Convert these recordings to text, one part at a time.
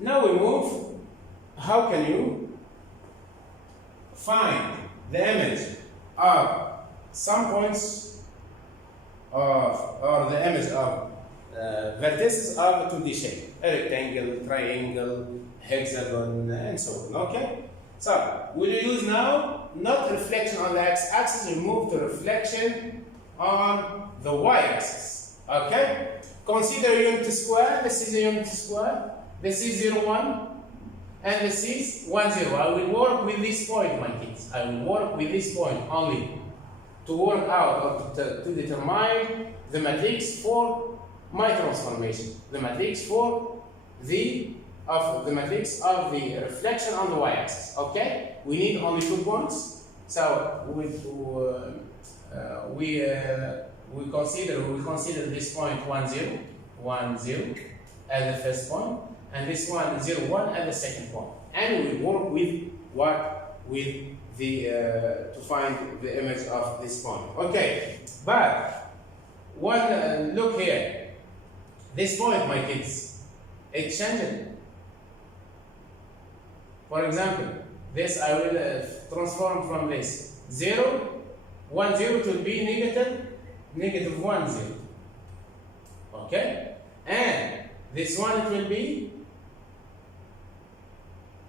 Now we move. How can you find the image of some points of, or the image of vertices of a 2D shape, a rectangle, triangle, hexagon, and so on, okay? So, we'll use now not reflection on the x-axis, we move to reflection on the y-axis, okay? Consider unit square, this is a unit square, this is 0, 1, and this is 1, 0. I will work with this point, my kids. I will work with this point only to work out or to determine the matrix for my transformation. The matrix for the matrix of the reflection on the y-axis. Okay? We need only 2 points. So we consider this point 1, 0, 1, 0 as the first point, and this one 0, 1 as the second point. And we work with what? With the to find the image of this point. Okay, but one look here. This point, my kids, it changes. For example, this I will transform from this 0, 1, 0 to be negative 1, 0. Okay, and this one it will be.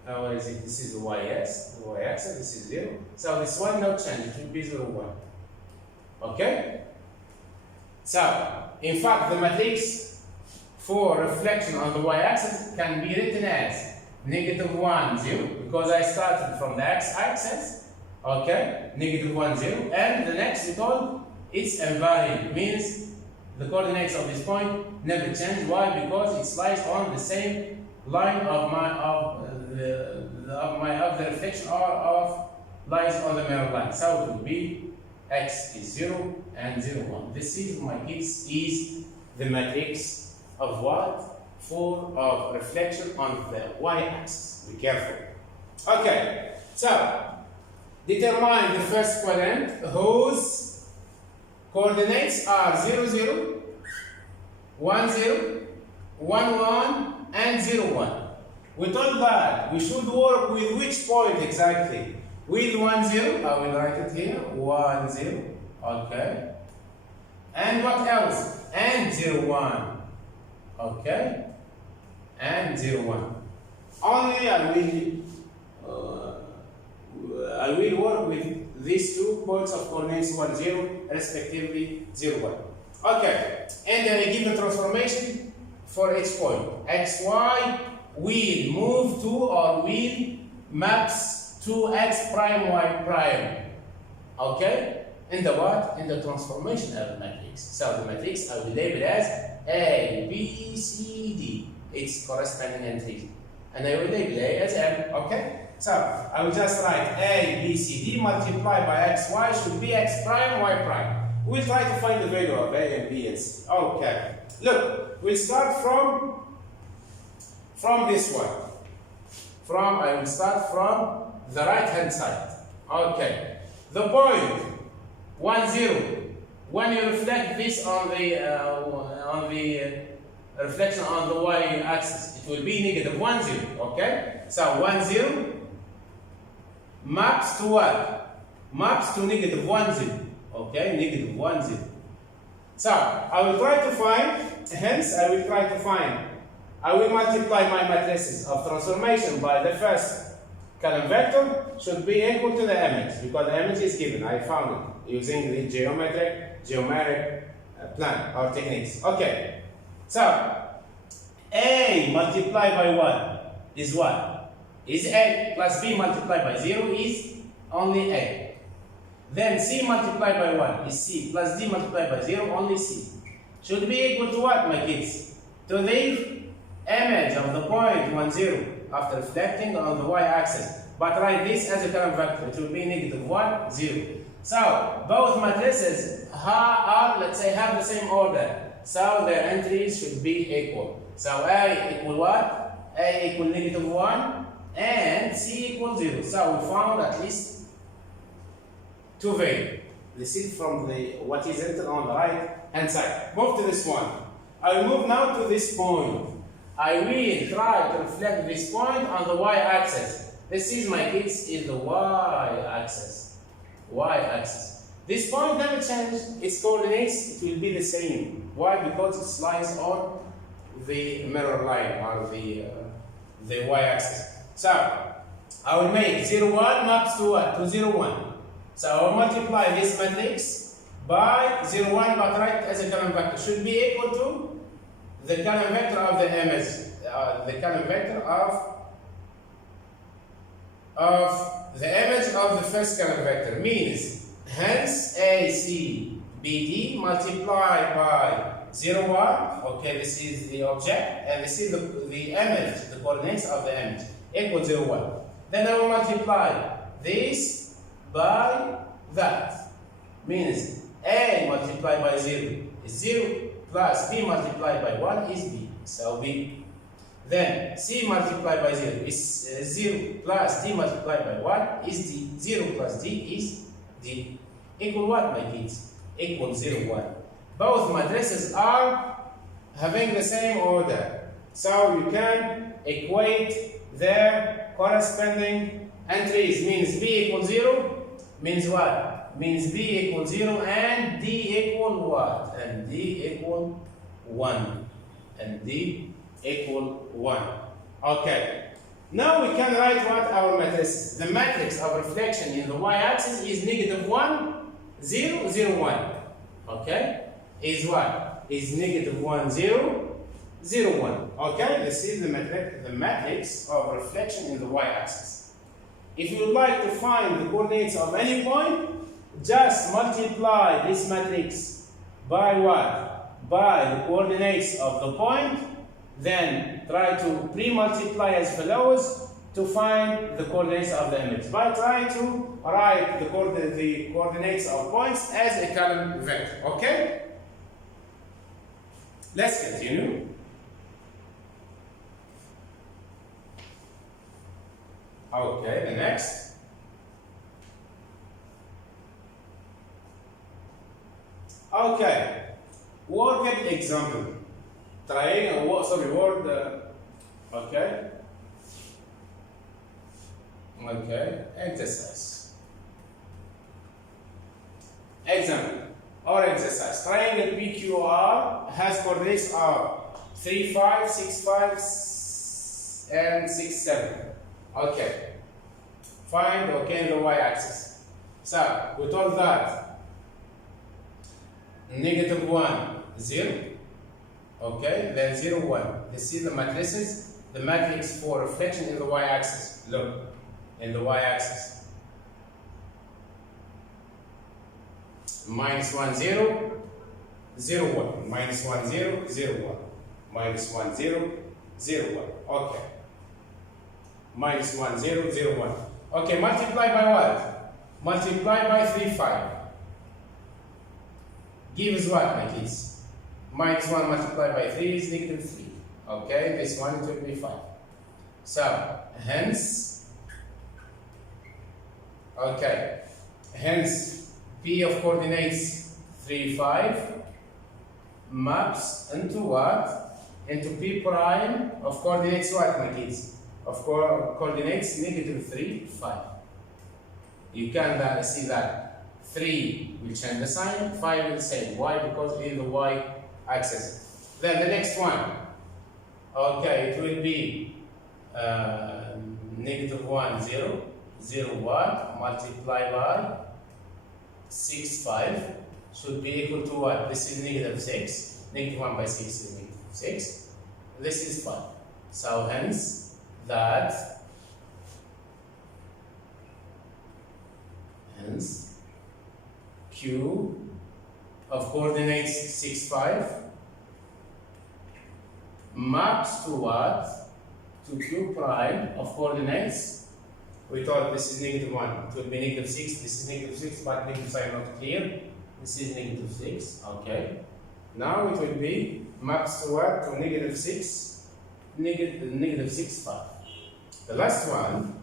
What is it? This is the y-axis, this is 0. So this one no change, it will be 0, 1. Okay? So, in fact, the matrix for reflection on the y-axis can be written as negative 1, 0, because I started from the x-axis, okay? Negative 1, 0, and the next we told it's invariant, means the coordinates of this point never change. Why? Because it lies on the same line of the reflection or lies on the mirror line. So it will be x is 0 and 0, 1. This is, my kids, is the matrix of what? Of reflection on the y-axis. Be careful. Okay, so determine the first quadrant whose coordinates are 0, 0, 1, 0, 1, 1, and 0, 1. We told that we should work with which point exactly? With 1, 0, I will write it here, 1, 0, okay. And what else? And 0, 1, okay. And 0, 1. Only I will work with these 2 points of coordinates 1, 0, respectively 0, 1. Okay, and then I give the transformation for each point. xy will move to or will maps to x prime y prime. Okay? In the what? In the transformation of the matrix. So the matrix I will label as A, B, C, D. Its corresponding entries. And I will label A as M. Okay? So I will just write A, B, C, D multiplied by x, y should be x prime, y prime. We'll try to find the value of A and B and C. Okay. Look, we'll start from this one. I will start from the right hand side. Okay. The point 1, 0. When you reflect this on the reflection on the y-axis, it will be negative 1, 0. Okay. So 1, 0 maps to what? Maps to negative 1, 0. Okay. Negative 1, 0. So I will try to find. Hence, I will multiply my matrices of transformation by the first column vector should be equal to the image, because the image is given. I found it using the geometric plan or techniques. Okay, so A multiplied by 1 is what? Is A, plus B multiplied by 0 is only A. Then C multiplied by 1 is C, plus D multiplied by 0, only C. Should be equal to what, my kids? To the image of the point 1, 0 after reflecting on the y-axis. But write this as a column vector. It will be negative 1, 0. So both matrices are, let's say, have the same order. So their entries should be equal. So A equal what? A equal negative 1 and C equal 0. So we found at least 2 values. This is from what is written on the right hand side. Move to this one. I will move now to this point. I will try to reflect this point on the y-axis. This is, my kids, is the y-axis. Y-axis. This point never change. Its coordinates, it will be the same. Why? Because it lies on the mirror line, or the y-axis. So I will make 0, 1 maps to what? To 0, 1. So I will multiply this matrix by 0, 1, but write as a column vector. Should be equal to the column vector of the image, the column vector of the image of the first column vector. Means, hence ACBD multiplied by 0, 1. Okay, this is the object, and this is the image, the coordinates of the image, equal 0, 1. Then I will multiply this by that. Means A multiplied by 0 is 0, plus B multiplied by 1 is B. So B. Then C multiplied by 0 is 0, plus D multiplied by 1 is D. 0 plus D is D. Equal what, my kids? Equal 0, 1. Both matrices are having the same order. So you can equate their corresponding entries. Means B equals 0 means what? Means B equals 0 and D equal what? And D equal 1. And D equal 1. Okay. Now we can write what our matrix. The matrix of reflection in the y-axis is negative 1, 0, 0, 1. Okay? Is what? Is negative 1, 0, 0, 1. Okay? This is the matrix of reflection in the y-axis. If you would like to find the coordinates of any point, just multiply this matrix by what? By the coordinates of the point. Then try to pre-multiply as follows to find the coordinates of the image. By trying to write the coordinates of points as a column vector. Okay? Let's continue. Okay, the next. Okay, worked example. Triangle, sorry, word. Okay. Okay, exercise. Example or exercise. Triangle PQR has coordinates of 3, 5, 6, 5, and 6, 7. Okay. Find the y-axis. So we told that negative 1, 0. Okay, then 0, 1. This is the matrices, the matrix for reflection in the y-axis. Look, in the y-axis. Minus 1, 0, 0, 1. Minus 1, 0, 0, 1. Minus 1, 0, 0, 1. Okay. Minus 1, 0, 0, 1. Okay, multiply by what? Multiply by 3, 5. Give us what, my kids? Minus 1 multiplied by 3 is negative 3. Okay, this one will be 5. So, hence, okay, hence, P of coordinates 3, 5 maps into what? Into P prime of coordinates what, my kids? Of coordinates negative 3, 5. You can see that 3 will change the sign, 5 will say y because in the y axis. Then the next one, okay, it will be negative 1, 0, 0, 1 multiplied by 6, 5 should be equal to what? This is negative 6. Negative 1 by 6 is negative 6. This is 5. So hence that Q of coordinates 6, 5 maps to what? To Q prime of coordinates. We thought this is negative 1. It will be negative 6. This is negative 6, but negative sign not clear. This is negative 6. Okay. Now it will be maps to what? To negative 6. Negative 6, 5. The last one,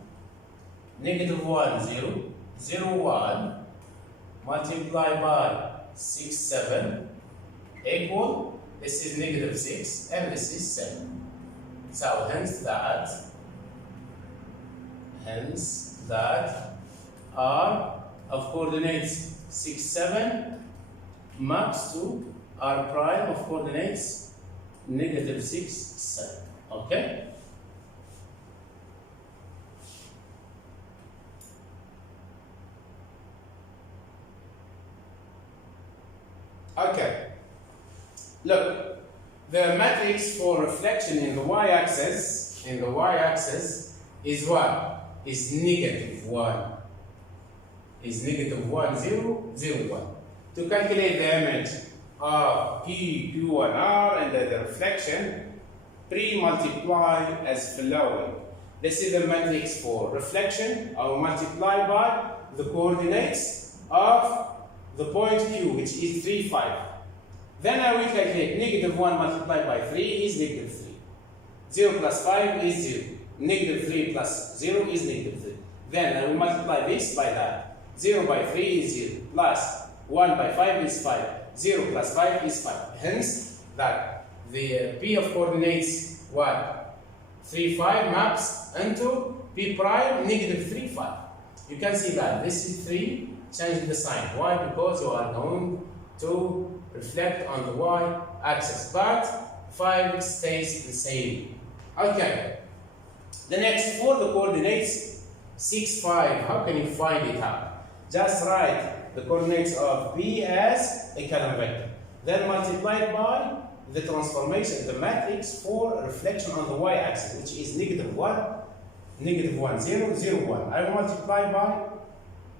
negative 1, 0, 0, 1 multiplied by 6, 7 equal, this is negative 6 and this is 7. So hence that R of coordinates 6, 7 maps to R prime of coordinates negative 6, 7. Okay? Okay. Look, the matrix for reflection in the y-axis is what? Is negative 1. Is negative 1, 0, 0, 1. To calculate the image of P, Q, and R and the reflection, pre-multiply as following. This is the matrix for reflection. I will multiply by the coordinates of the point Q, which is 3, 5. Then I will calculate negative 1 multiplied by 3 is negative 3. 0 plus 5 is 0. Negative 3 plus 0 is negative 3. Then I will multiply this by that. 0 by 3 is 0. Plus 1 by 5 is 5. 0 plus 5 is 5. Hence, that the P of coordinates what? 3, 5 maps into P prime negative 3, 5. You can see that this is 3, change the sign. Why? Because you are going to reflect on the y-axis, but 5 stays the same. Okay. The next for the coordinates 6, 5. How can you find it out? Just write the coordinates of P as a column vector. Then multiply it by the transformation, the matrix for reflection on the y-axis, which is negative 1, 0, 0, 1. I will multiply by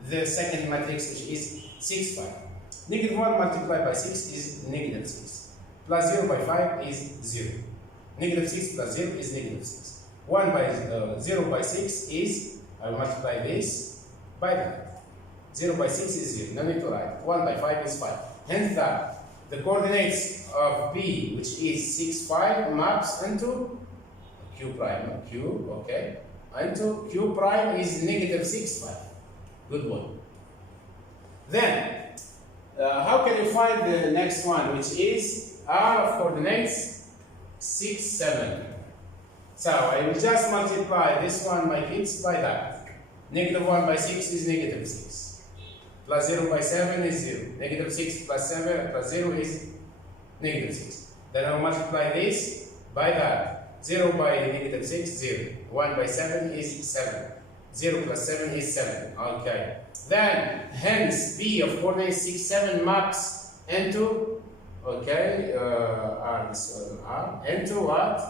the second matrix, which is 6, 5. Negative 1 multiplied by 6 is negative 6. Plus 0 by 5 is 0. Negative 6 plus 0 is negative 6. 1 by 0 by 6 is, I will multiply this by that. 0 by 6 is 0. No need to write. 1 by 5 is 5. Hence that the coordinates of P, which is 6, 5, maps into Q prime. Q, okay. Into Q prime is negative 6, 5. Good one. Then, how can you find the next one, which is R of coordinates 6, 7. So I will just multiply this one by this by that. Negative 1 by 6 is negative 6. Plus 0 by 7 is 0. Negative 6 plus 7 plus 0 is negative 6. Then I will multiply this by that. 0 by negative 6, 0. 1 by 7 is 7. 0 plus 7 is 7. Okay. Then, hence, P of coordinates 6, 7 maps into, okay, R, into what?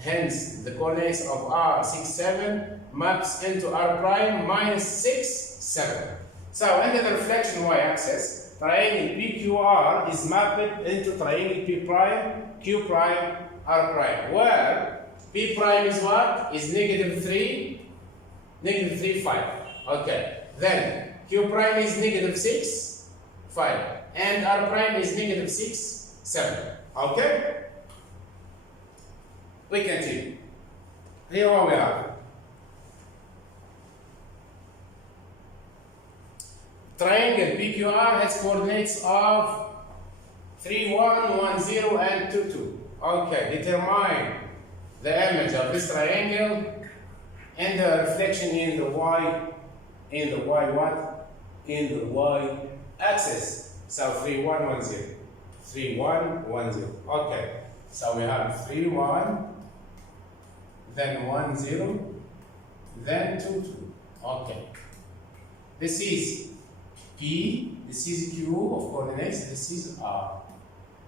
Hence, the coordinates of R, 6, 7 maps into R prime minus 6, 7. So, under the reflection y-axis, triangle PQR is mapped into triangle P prime, Q prime, R prime, where P prime is what? Is negative 3, 5. Okay. Then Q prime is negative 6, 5. And R prime is negative 6, 7. Okay? We continue. Here what we have. Triangle PQR has coordinates of 3, 1, 1, 0, and 2, 2. Okay, determine the image of this triangle and the reflection in the y, in the y-axis. So 3, 1, 1, 0. 3, 1, 1, 0. Okay. So we have 3, 1, then 1, 0, then 2, 2. Okay. This is P, this is Q of coordinates, this is R.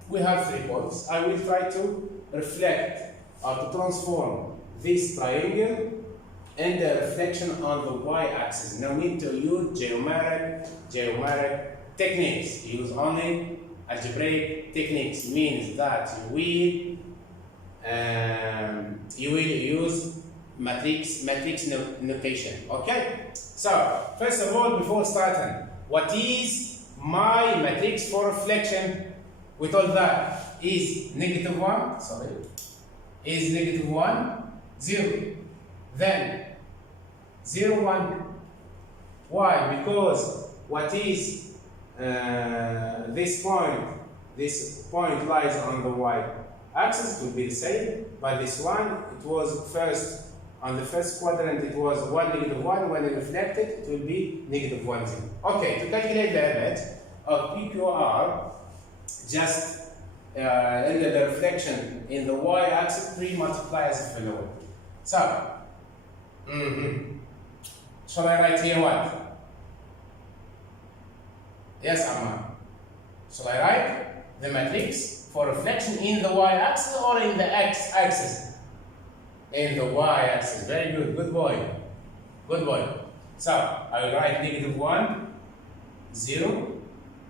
We have 3 points. I will try to reflect or to transform this triangle and the reflection on the y-axis. No need to use geometric techniques. Use only algebraic techniques. Means that you will use matrix notation. Okay. So first of all, before starting, what is my matrix for reflection? We told that is negative 1. Sorry, is negative 1, 0. Then 0, 1. Why? Because what is this point? This point lies on the y axis, it will be the same. But this one, it was first, on the first quadrant, it was 1, -1. When it reflected, it will be -1, 0. Okay, to calculate the image of PQR, just in the reflection in the y-axis, 3 multiply as below. So, shall I write here what? Yes, Amma. Shall I write the matrix for reflection in the y-axis or in the x-axis? In the y-axis. Very good. Good boy. Good boy. So, I will write -1, 0,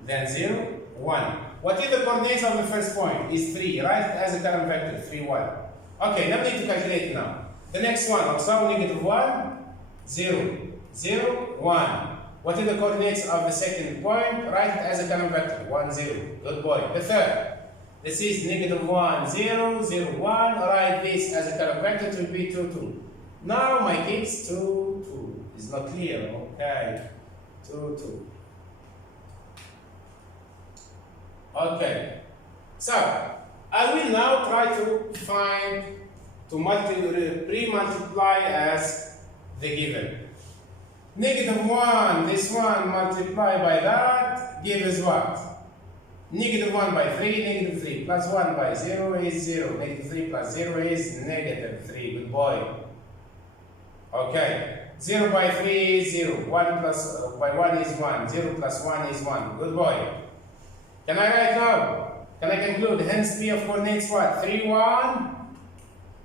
then 0, 1. What is the coordinates of the first point? Is 3. Write it as a column vector. 3, 1. Okay, now we need to calculate now. The next one, also -1, 0, 0, 1. What are the coordinates of the second point? Write it as a column vector. 1, 0. Good boy. The third. This is -1, 0, 0, 1. Write this as a column vector. It will be 2, 2. Now, my kids, 2, 2. It's not clear. Okay. 2, 2. Okay. So, I will now try to find, pre-multiply as the given. -1, this one multiplied by that, give us what? -1 by 3, -3, plus 1 by 0 is 0, -3 plus 0 is -3, good boy. Okay, 0 by 3 is 0, 1 plus, by 1 is 1, 0 plus 1 is 1, good boy. Can I write now? Can I conclude? Hence P of coordinates what? 3, 1.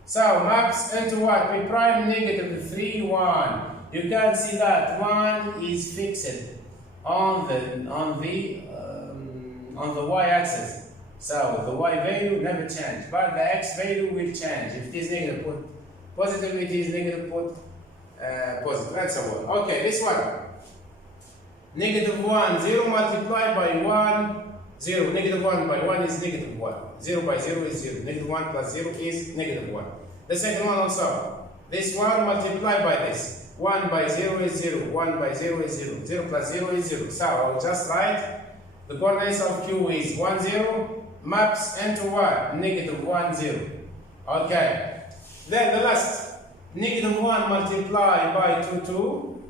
So maps into what? P prime -3, 1. You can see that 1 is fixed on the y-axis. So the y value never change, but the x value will change. If it is negative, put positive. If it is negative, put positive, and so on. Okay, this one. -1, 0 multiplied by 1, 0. -1 by 1 is -1. 0 by 0 is 0. -1 plus 0 is -1. The second one also. This one multiplied by this. 1 by 0 is 0. 1 by 0 is 0. 0 plus 0 is 0. So I will just write the coordinates of Q is 1, 0. Maps into what? -1, 0. Okay. Then the last. -1 multiplied by 2, 2.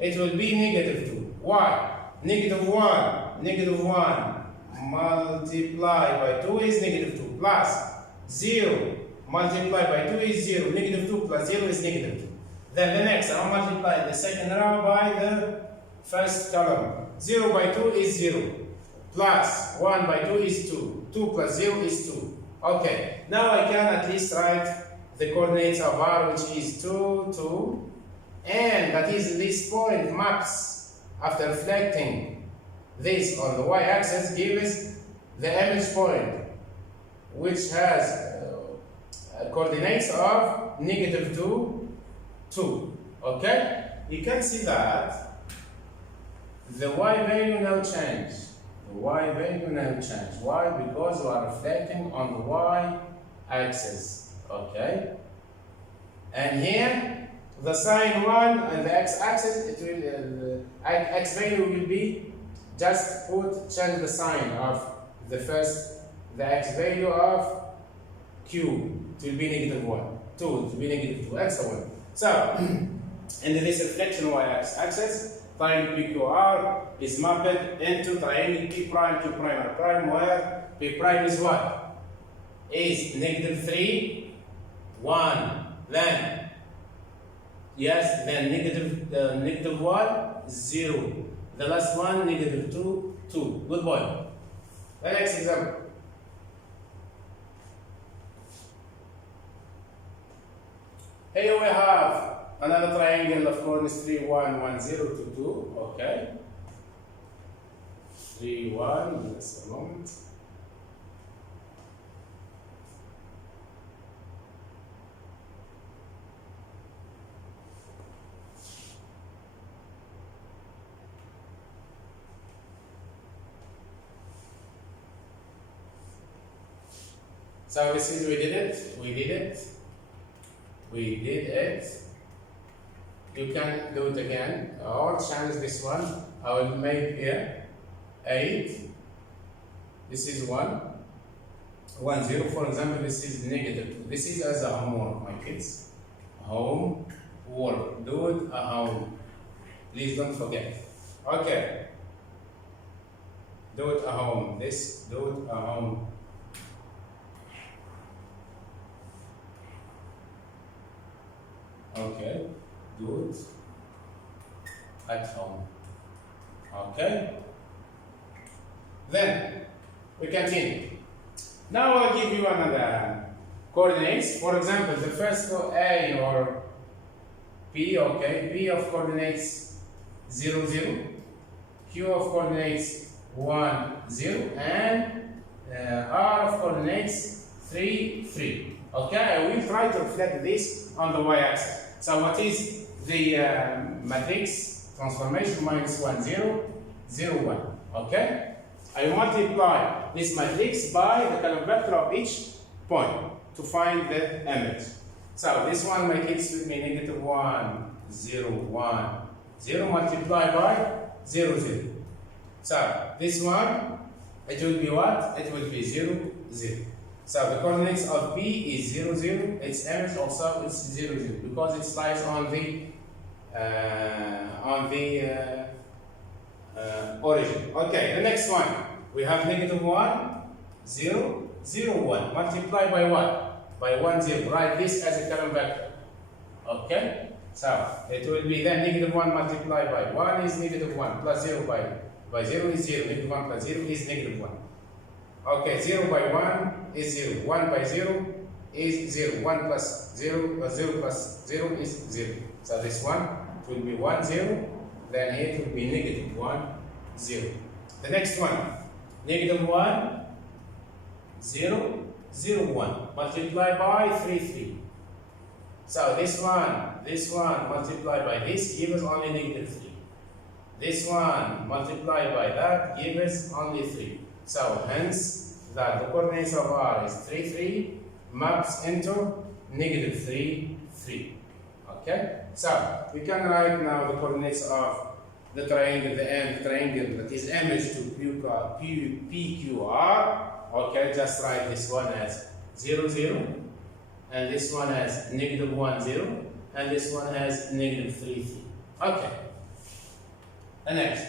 It will be -2. Why? -1 multiplied by 2 is -2 plus 0 multiplied by 2 is 0. -2 plus 0 is -2. Then the next, I'll multiply the second row by the first column. 0 by 2 is 0. Plus 1 by 2 is 2. 2 plus 0 is 2. Okay, now I can at least write the coordinates of R, which is 2, 2. And that is this point maps, after reflecting this on the y-axis, gives the image point, which has coordinates of -2, 2. Okay? You can see that the y value now change. The y value now change. Why? Because we are reflecting on the y-axis. Okay? And here, the sine 1 and the x-axis, it will the x value will be just change the sign of the x value of q. It will be -1. 2, it will be -2, and so on. So, in this reflection y-axis, triangle PQR is mapped into triangle P prime, Q prime, R prime, where P prime is what? Is -3, 1. Then, yes, then -1, 0. The last one, -2, 2. Good boy. The next example. Here we have another triangle of coordinates 3, 1, 1, 0, 2, 2. Okay. 3, 1, just a moment. So this is, we did it. You can do it again. I'll change this one. I will make here 8. This is 1. 1 0. For example, this is negative. This is as a homework, my kids. Home work. Do it at home. Please don't forget. Okay. Do it at home. This, do it at home. Okay. Do it at home. Okay. Then we continue. Now I'll give you another coordinates. For example, the first A or P, okay, P of coordinates 0, 0, Q of coordinates 1, 0, and R of coordinates 3, 3. Okay, I will try to reflect this on the y-axis. So what is the matrix transformation? Minus 1, 0, 0, 1. Okay? I multiply this matrix by the column vector of each point to find the image. So this one, my kids, will be negative 1, 0, 1, 0 multiplied by 0, 0. So this one, it will be what? It will be 0, 0. So the coordinates of P is 0, 0. Its image also is 0, 0 because it lies on the origin. Okay, the next one. We have negative 1, 0, 0, 1. Multiply by what? By 1, 0. Write this as a column vector. Okay? So it will be then negative 1 multiplied by 1 is negative 1 plus 0 by 0 is 0. Negative 1 plus 0 is negative 1. Okay, 0 by 1 is 0. 1 by 0 is 0. 1 plus 0, 0 plus 0 is 0. So this one will be 1, 0. Then here it will be negative 1, 0. The next one, negative 1, 0, 0, 1. Multiply by 3, 3. So this one multiplied by this gives us only negative 3. This one multiplied by that gives us only 3. So hence that the coordinates of R is 3, 3 maps into negative 3, 3. Okay? So we can write now the coordinates of the triangle, the end triangle that is image to PQR. Okay, just write this one as 0, 0, and this one has negative 1, 0, and this one has negative 3, 3. Okay. The next.